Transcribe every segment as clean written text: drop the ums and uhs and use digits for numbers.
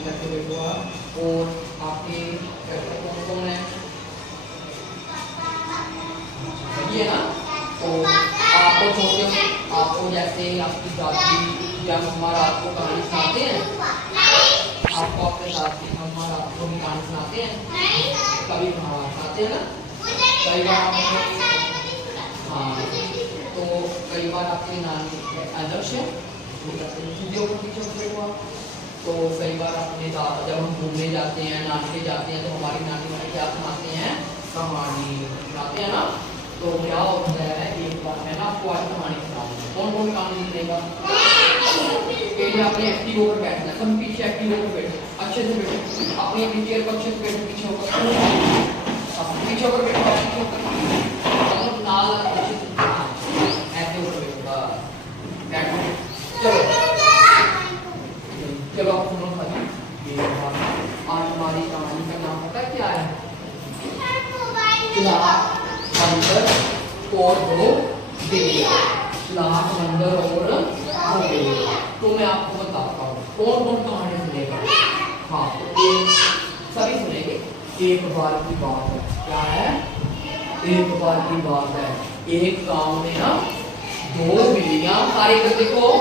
आपके घर पे बैठा हुआ और आपके घर पे कौन कौन है? ये ना, तो आपको छोटे आपको जैसे आपकी दादी या मम्मा रात को कहानी सुनाते हैं, आपको आपके दादी मम्मा रात को भी कहानी सुनाते हैं, कभी सुनाते हैं ना, कई बार हाँ, तो कई बार आपकी नानी आदर्श है तो कई बार अपने दादा जब हम घूमने जाते हैं नानी के जाते हैं तो हमारी नानी वाले क्या सुनाते हैं? कहानी सुनाते हैं ना। तो क्या होता है, एक बार मैं ना आपको आज कहानी सुनाऊंगा। कौन कौन कहानी सुनेगा? पहले आपने एक्टिव होकर बैठना, सब पीछे एक्टिव होकर बैठे, अच्छे से बैठे, अपनी अपनी चेयर पर अच्छे से बैठे, पीछे होकर पीछे होकर बैठो, पीछे होकर मतलब नाल अच्छे से ऐसे होकर बैठो, बैठो। चलो चलो आप सुनो खाली। आज हमारी कहानी का नाम पता क्या है? चिराग, बंदर और दो बिल्लियां। चिराग, बंदर और दो बिल्लियां। तो मैं आपको बताता हूँ कौन कौन कहानी सुनेगा। हाँ, सभी सुनेंगे। एक बार की बात है, क्या है? एक बार की बात है, एक गांव में ना दो बिल्लियां, सारे इधर देखो,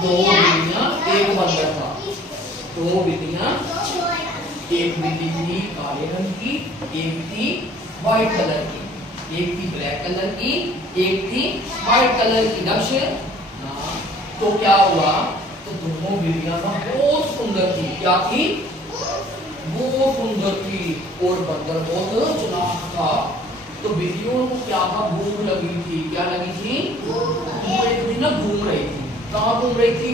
दो बिल्लियां एक बंदर था। दो बिल्लियां, एक बिल्ली थी काले रंग की, एक थी व्हाइट कलर की, एक थी ब्लैक कलर की, एक थी व्हाइट कलर की। दक्ष तो क्या हुआ, तो दोनों बिल्लियां बहुत सुंदर थी। क्या थी? बहुत सुंदर थी और बंदर बहुत चालाक था। तो बिल्लियों को क्या था? भूख लगी थी। क्या लगी थी? एक दिन ना घूम रही थी। कहाँ घूम रही थी?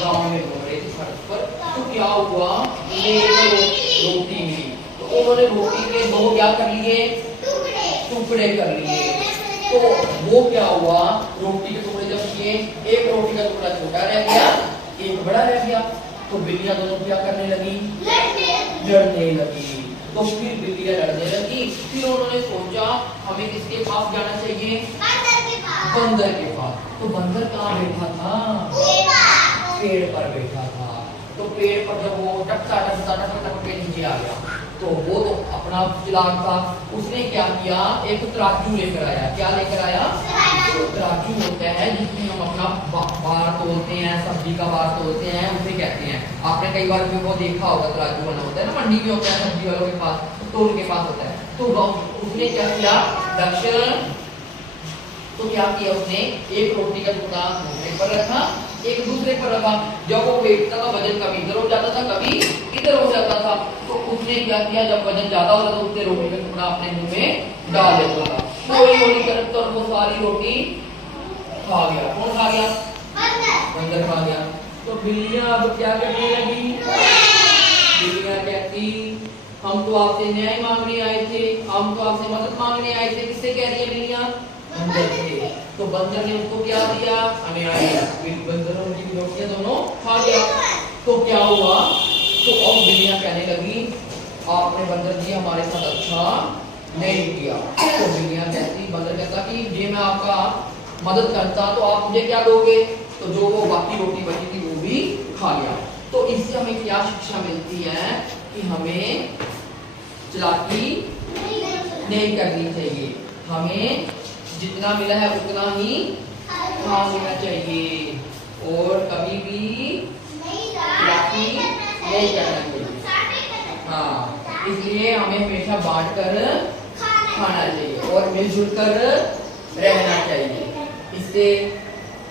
गाँव में घूम रही थी सड़क पर। तो क्या हुआ, रोटी मिली तो उन्होंने रोटी के दो क्या कर लिए? टुकड़े कर लिए। तो वो क्या हुआ, रोटी के टुकड़े जब किए, एक रोटी का टुकड़ा छोटा रह गया, एक बड़ा रह गया। तो बिल्लियां दोनों क्या करने लगी? लड़ने लगी। तो फिर बिल्लियां लड़ने लगी। फिर उन्होंने सोचा हमें किसके पास जाना चाहिए? बंदर के पास। तो बंदर कहाँ बैठा था? पेड़ पर बैठा था। तो पेड़ पर जब वो टकता टकता टकता के नीचे आ गया तो वो तो अपना चिराग था, उसने क्या किया? एक तराजू लेकर आया। क्या लेकर आया? तराजू होता है जिसमें हम अपना बार तोलते हैं, सब्जी का बार तोलते हैं, उसे कहते हैं। आपने कई बार वो देखा होगा, तराजू बना होता है ना, मंडी में होता है, सब्जी वालों के पास, तो उनके पास होता है। तो उसने क्या किया? दक्षिण तो क्या किया उसने? एक रोटी का टुकड़ा दूसरे पर रखा, एक दूसरे पर रखा। जब वो बैठता था वजन कभी इधर हो जाता था, कभी इधर हो जाता था। तो उसने क्या किया, जब वजन ज्यादा होता था उसने रोटी का टुकड़ा अपने मुंह में डाल देता था। थोड़ी थोड़ी करके तो वो सारी रोटी खा गया। कौन खा गया? बंदर खा गया। तो बिल्लियां अब क्या करने लगी? बिल्लियां कहती हम तो आपसे न्याय मांगने आए थे, हम तो आपसे मदद मांगने आए थे। किससे कह रही है बिल्लियां? बंदर थे। तो बंदर ने उसको क्या दिया? हमें आया। बंदर उनकी रोटियां दोनों खा गया। तो क्या हुआ, तो अब बिल्लियां कहने लगी आपने बंदर जी हमारे साथ अच्छा नहीं किया। तो बिल्लियां कहती, बंदर कहता कि ये मैं आपका मदद करता तो आप मुझे क्या दोगे? तो जो वो बाकी रोटी बची थी वो भी खा गया। तो इससे हमें क्या शिक्षा मिलती है कि हमें चालाकी नहीं करनी चाहिए, हमें जितना मिला है उतना ही खा लेना चाहिए और कभी भी चालाकी नहीं करना चाहिए। हाँ, इसलिए हमें हमेशा बांट कर खाना चाहिए और मिलजुल कर रहना चाहिए। इससे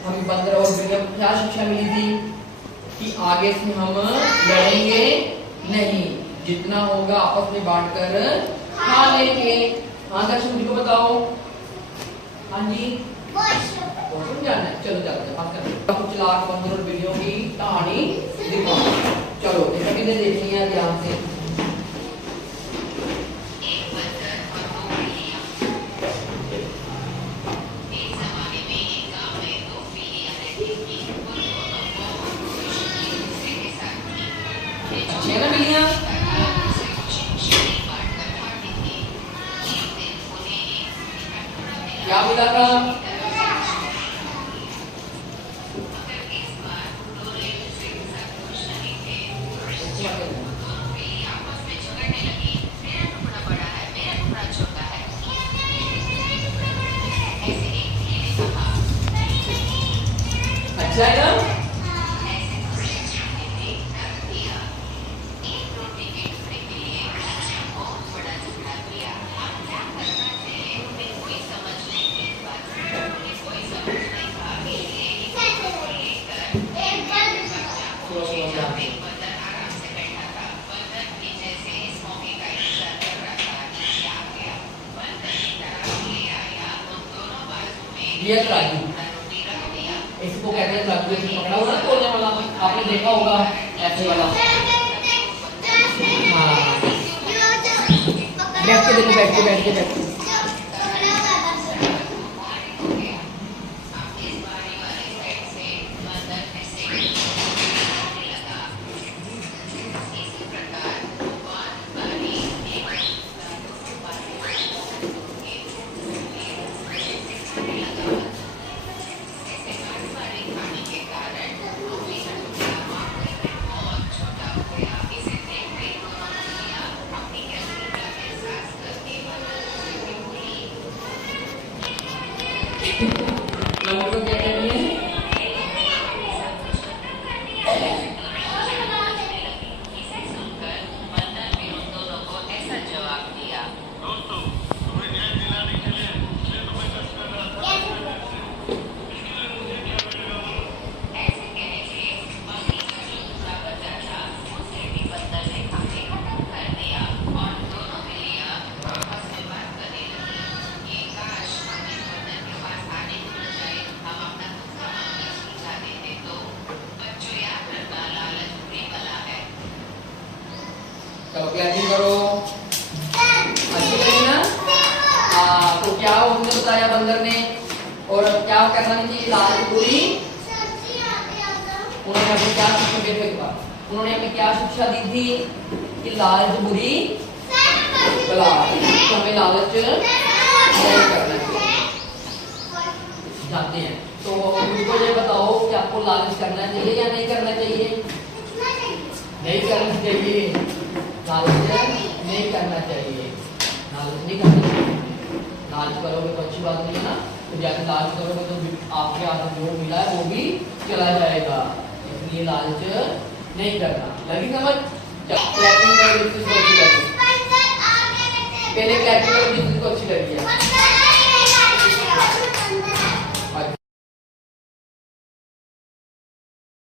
हमें बंदर और बिल्लियों को क्या शिक्षा मिली थी कि आगे से हम लड़ेंगे नहीं, जितना होगा आपस में बांट कर खा लेंगे। हाँ दर्शक मुझको बताओ। हाँ जी, जाना है, चलो जाते हैं, बात करते हैं। चिराग, बंदर और बिल्लियों की कहानी दिखाओ। चलो सभी ने देखनी है ध्यान से। अच्छी है ना बिल्लियां? क्या मिला था? है। डियर राजू, इसको कहते हैं राजू। ऐसे पकड़ा हुआ ना तोड़ने वाला, आपने देखा होगा ऐसे वाला। हाँ, बैठ के देखो, बैठ के बैठ के बैठ के। नंबर को क्या कहते हैं? चलो क्लैपिंग करो, अच्छी लगी ना? तो क्या उन्होंने बताया बंदर ने, और क्या करना चाहिए? लालच बुरी। उन्होंने हमें क्या शिक्षा दी थी? उन्होंने हमें क्या शिक्षा दी थी कि लालच बुरी बला, तो हमें लालच नहीं करना चाहिए। जानते हैं तो मुझको ये बताओ कि आपको लालच करना चाहिए या नहीं करना चाहिए? नहीं करना चाहिए, लालच नहीं करना चाहिए, लालच नहीं करना चाहिए। लालच करोगे तो अच्छी बात नहीं है ना, तो जैसे लालच करोगे तो आपके हाथ जो मिला है वो भी चला जाएगा, इसलिए लालच नहीं करना। लगी समझ? क्लैपिंग करो, पहले क्लैपिंग